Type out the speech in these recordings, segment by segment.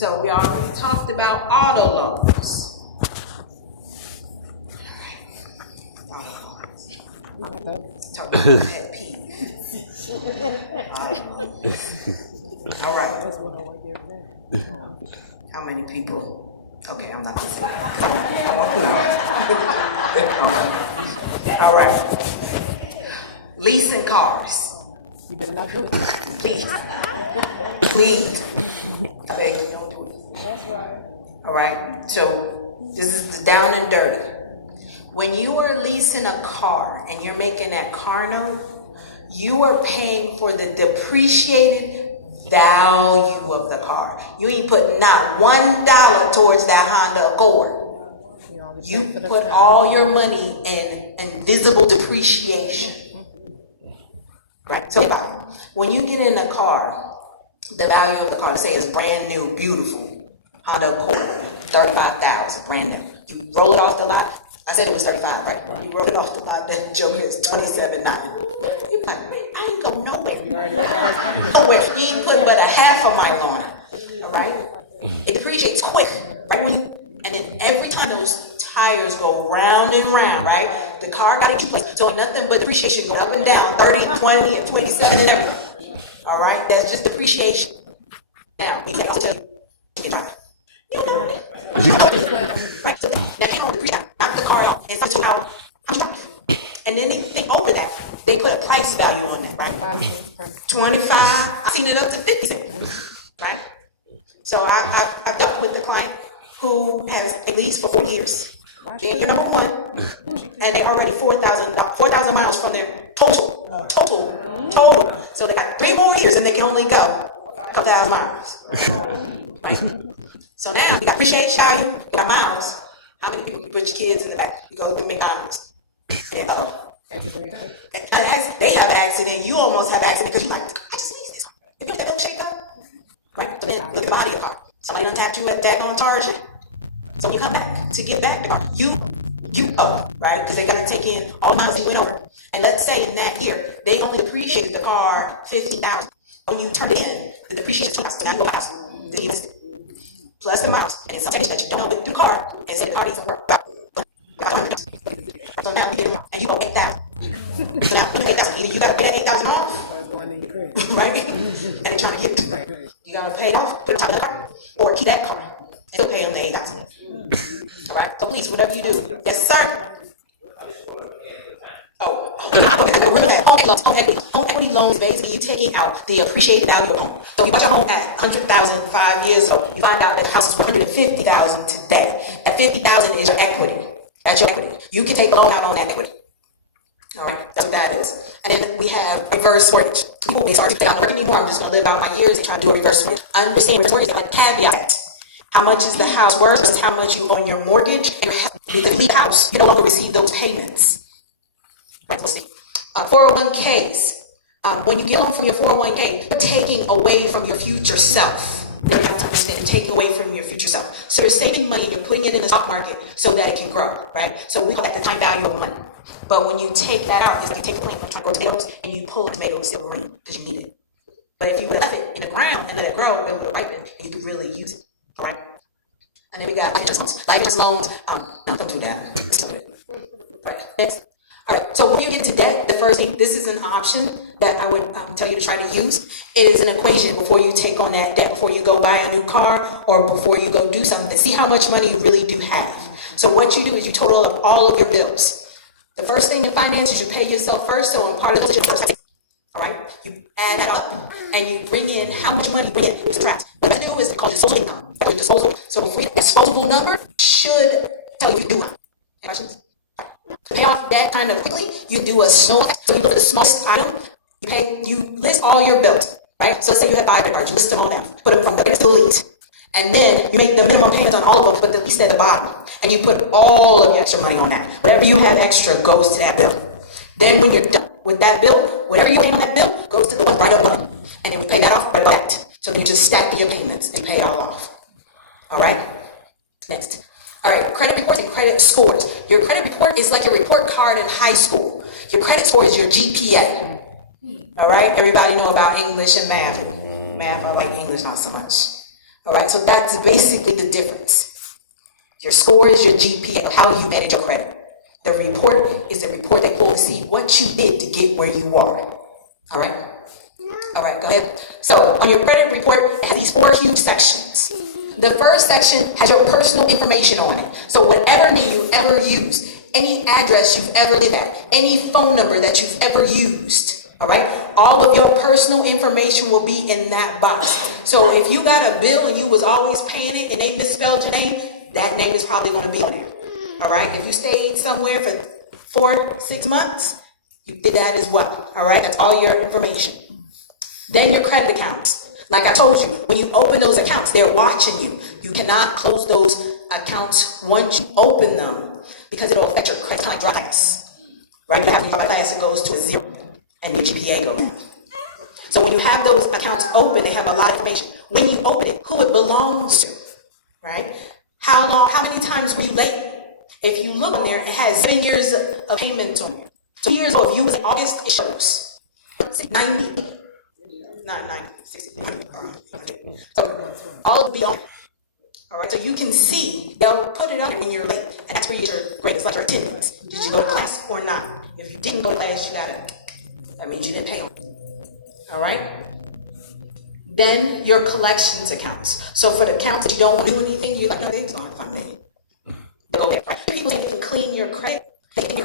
So we already talked about auto loans. Auto loans. Talk about my pet peeve. Auto loans. All right. How many people? Okay, I'm not gonna say that. All right. Leasing cars. You better not do it. Please. Please. I beg you, don't do it. That's right. All right. So this is the down and dirty. When you are leasing a car and you're making that car note, you are paying for the depreciated value of the car. You ain't put not $1 towards that Honda Accord. You put all your money in invisible depreciation. Right? So about it. When you get in a car, the value of the car, let's say, is brand new, beautiful Honda Accord, $35,000, brand new. You roll it off the lot. I said it was 35, right? You roll it off the lot. That joke is $27,900. You're like, man, I ain't going nowhere. Nowhere. You ain't putting but a half a mile on it. All right? It depreciates quick, right? And then every time those tires go round and round, right? The car got to keep place. So nothing but depreciation going up and down, 30 and 20 and 27 and everything. All right? That's just depreciation. Now, we can also tell you can drive. You don't know that. You don't know that. Right? So now you don't depreciate. Knock the car out and start to out. I'm driving. And then they over that. They put a price value on that, right? 25. I've seen it up to 50 cents. Right? So I've dealt with the client who has at least for 4 years. Then you're number one, and they already 4,000 miles from their total. So they got 3 more years, and they can only go a couple thousand miles. Right? So now you got appreciation value, you got miles. How many people you put your kids in the back? You go to McDonald's. And they have an accident. You almost have an accident because you're like, I just leased this. If you let that milkshake up, right? So then look at the body of the car. Somebody done tapped you at that on Target. So when you come back to get back the car, you owe, right? Because they got to take in all the miles you went over. And let's say in that year, they only depreciated the car $15,000. When you turn it in, the depreciation is $2,000. So now you go miles. Then you missed it. Plus the miles. And then some that you don't know with the car and say the car doesn't work. So now you get it and you owe $8,000. So now you owe $8,000. Either you got to pay that $8,000 off, right? And they're trying to get it. You got to pay it off, put it on top of the car, or keep that car and still pay them the $8,000. All right? So please, whatever you do. Yes, sir. Home equity loans, basically you taking out the appreciated value of home. So you bought your home at $100,000 5 years ago. You find out that the house is $150,000 today. That $50,000 is your equity. That's your equity. You can take a loan out on that equity. All right, that's what that is. And then we have reverse mortgage. People may start to think, I'm not working anymore. I'm just going to live out my years and try to do a reverse mortgage. Understand reverse mortgage is like a caveat. How much is the house worth versus how much you owe on your mortgage? And if you leave the house, you no longer receive those payments. Right, let's see. 401ks. When you get a loan from your 401k, you're taking away from your future self. You have to understand, taking away from your future self. So you're saving money and you're putting it in the stock market so that it can grow, right? So we call that the time value of money. But when you take that out, it's like you take a plant, trying to grow tomatoes, and you pull the tomatoes still green because you need it. But if you would have left it in the ground and let it grow, it would have ripened and you could really use it, all right? And then we got life insurance loans. Life insurance loans, no, don't do that. Let's do it. All right, next. All right, so when you get to debt, the first thing, this is an option that I would tell you to try to use. It is an equation before you take on that debt, before you go buy a new car or before you go do something. See how much money you really do have. So what you do is you total up all of your bills. The first thing in finance is you pay yourself first, so on part of those, all right, you add that up and you bring in how much money you bring in, you subtract. What you do is called disposable income. Disposable. So before you disposable number should tell you what you do. Any questions? To pay off that kind of quickly, you do a snow. So you look at the smallest item, you list all your bills, right? So let's say you have 5 credit cards, you list them all down, put them from the biggest to the least. And then you make the minimum payments on all of them, but the least at the bottom. And you put all of your extra money on that. Whatever you have extra goes to that bill. Then when you're done with that bill, whatever you pay on that bill goes to the one right above it. And then we pay that off right above that. So then you just stack your payments and pay it all off. All right? Next. All right, credit reports and credit scores. Your credit report is like your report card in high school. Your credit score is your GPA. All right, everybody know about English and math. Math, I like English not so much. All right, so that's basically the difference. Your score is your GPA of how you manage your credit. The report is the report they pull to see what you did to get where you are. All right? All right, go ahead. So on your credit report, it has these 4 huge sections. The first section has your personal information on it. So whatever name you ever used, any address you've ever lived at, any phone number that you've ever used, all right? All of your personal information will be in that box. So if you got a bill and you was always paying it and they misspelled your name, that name is probably going to be on there. All right? If you stayed somewhere for 4 to 6 months, you did that as well. All right? That's all your information. Then your credit accounts. Like I told you, when you open those accounts, they're watching you. You cannot close those accounts once you open them because it'll affect your credit, kind of like dry class. Right? You have to drop class, it goes to a 0 and your GPA goes down. So when you have those accounts open, they have a lot of information. When you open it, who it belongs to, right? How many times were you late? If you look on there, it has 7 years of payments on there. 2 years ago, if you was in August, it shows 90. Not 90, 60. So all will be on. All right, so you can see, they'll put it on when you're late, and that's where your grade is, like your attendance. Did you go to class or not? If you didn't go to class, that means you didn't pay on. All right? Then your collections accounts. So for the accounts that you don't do anything, you're like, no, they're going to find me. Go there. People think they can clean your credit. They can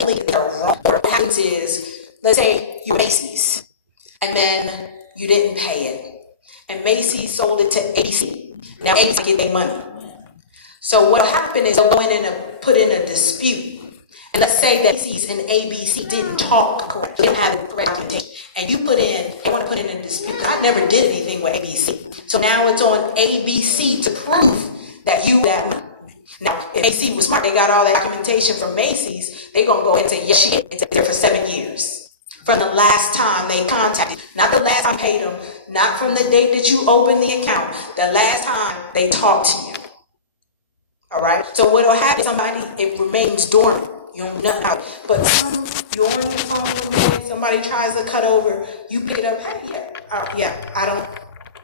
clean their wrong. What happens is, let's say you're Macy's, and then you didn't pay it. And Macy's sold it to ABC. Now ABC get their money. So what happened is they'll go in and put in a dispute. And let's say that Macy's and ABC didn't talk correctly, didn't have the correct documentation. And you want to put in a dispute. I never did anything with ABC. So now it's on ABC to prove that you that money. Now, if ABC was smart, they got all that documentation from Macy's, they're going to go ahead and say, yes, she did. It's there for 7 years. From the last time they contacted, not the last time you paid them, not from the date that you opened the account, the last time they talked to you. All right? So what will happen, it remains dormant. You don't know how. But you're on your phone, somebody tries to cut over, you pick it up, hey, I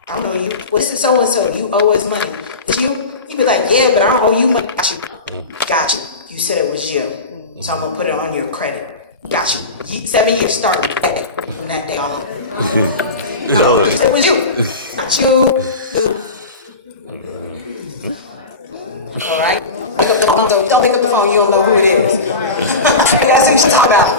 don't know you. Well, this is so-and-so, you owe us money. It's you? You be like, yeah, but I don't owe you money. Got you. You said it was you. So I'm going to put it on your credit. Got you. 7 years starting from that day on. It was you. Not you. All right? Pick up the phone. Don't pick up the phone. You don't know who it is. You gotta see what you're talking about.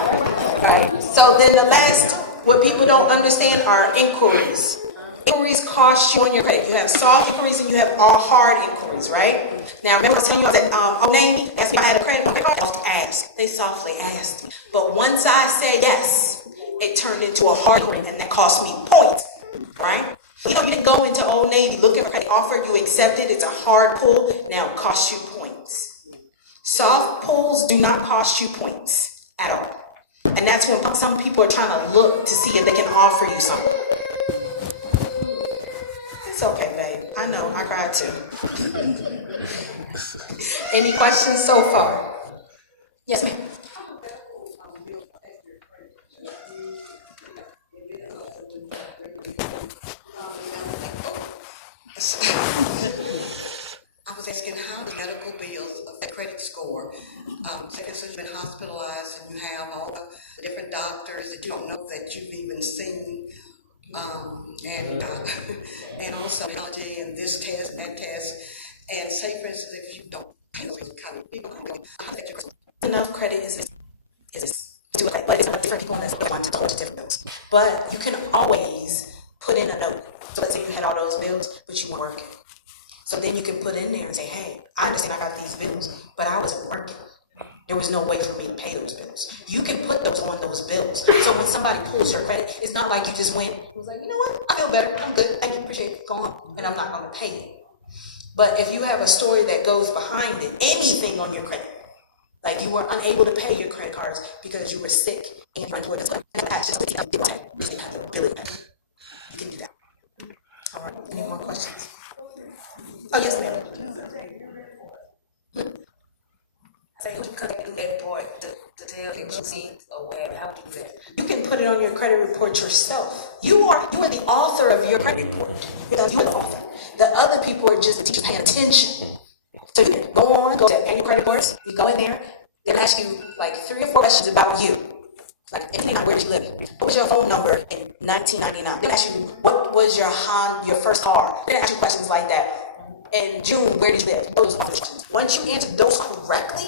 All right? So then the last, what people don't understand are inquiries. Inquiries cost you on your credit. You have soft inquiries and you have all hard inquiries, right? Now, remember I was telling you I was at Old Navy, asked me if I had a credit card. They softly asked me. But once I said yes, it turned into a hard inquiry, and that cost me points, right? You didn't go into Old Navy looking for credit offer, you accepted, it's a hard pull, now it costs you points. Soft pulls do not cost you points at all. And that's when some people are trying to look to see if they can offer you something. It's okay, babe. I know, I cried too. Any questions so far? Yes, ma'am. I was asking how the medical bills affect credit score. Since you've been hospitalized and you have all the different doctors that you don't know that you've even seen, and also allergy and this test, that test, and say for instance if you don't pay those kind of people, enough credit is to it, but it's not different people on this want to hold different bills. But you can always put in a note. So let's say you had all those bills, but you weren't working. So then you can put in there and say, hey, I understand I got these bills, but I wasn't working. There was no way for me to pay those bills. You can put those on those bills. So when somebody pulls your credit, it's not like you just went, it was like, you know what, I feel better, I'm good, thank you, appreciate it, go on, and I'm not going to pay it. But if you have a story that goes behind it, anything on your credit, like you were unable to pay your credit cards because you were sick and you went towards the just you have the ability to pay. You can do that. All right, any more questions? Oh, yes, ma'am. Say, you could do that part to tell the receipts or whatever. How do you do that? You can put it on your credit report yourself. You are the author of your credit report. You are the author. The other people are just the teachers paying attention. So you can go to annual credit reports, you go in there, they'll ask you like 3 or 4 questions about you. Like anything like where did you live? What was your phone number in 1999? They'll ask you what was your first car. They'll ask you questions like that. In June, where did you live? Those are the questions. Once you answer those correctly,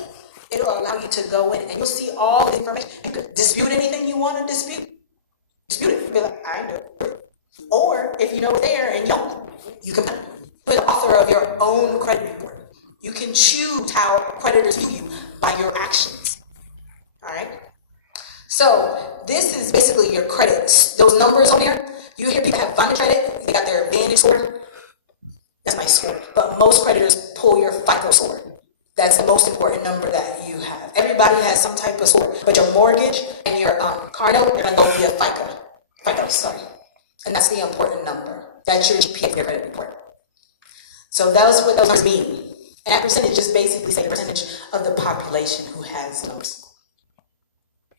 it'll allow you to go in and you'll see all the information. You can dispute anything you want to dispute. Dispute it. Be like, I know. Or if you know it there and you don't, you can be the author of your own credit report. You can choose how creditors view you by your actions. All right? So this is basically your credits. Those numbers on there, you hear people have Vonda credit, they got their Vantage score. That's my score. But most creditors pull your FICO score. That's the most important number that you have. Everybody has some type of score, but your mortgage and your car note, they're gonna go via FICO, sorry. And that's the important number. That's your GPA for your credit report. So that's what those numbers mean. And that percentage just basically say the percentage of the population who has those.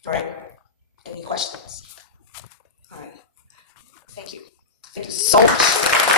All right? Any questions? All right. Thank you. Thank you so much.